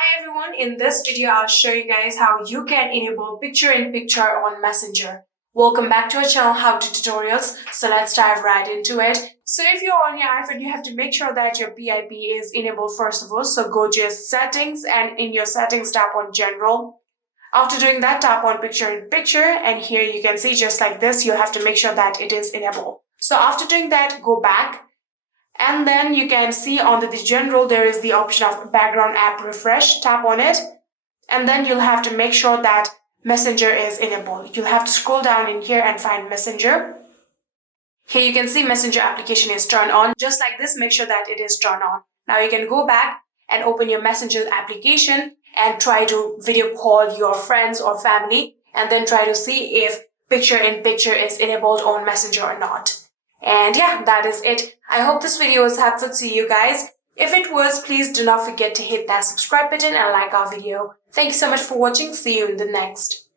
Hi everyone, in this video I'll show you guys how you can enable picture-in-picture on Messenger. Welcome back to our channel How To Tutorials. So let's dive right into it. So if you're on your iPhone, you have to make sure that your PIP is enabled first of all. So go to your settings and in your settings tap on General. After doing that, tap on picture-in-picture and here you can see just like this, you have to make sure that it is enabled. So after doing that, go back. And then you can see under the general, there is the option of background app refresh. Tap on it. And then you'll have to make sure that Messenger is enabled. You'll have to scroll down in here and find Messenger. Here you can see Messenger application is turned on. Just like this, make sure that it is turned on. Now you can go back and open your Messenger application and try to video call your friends or family and then try to see if picture-in-picture is enabled on Messenger or not. And yeah, that is it. I hope this video was helpful to you guys. If it was, please do not forget to hit that subscribe button and like our video. Thank you so much for watching. See you in the next.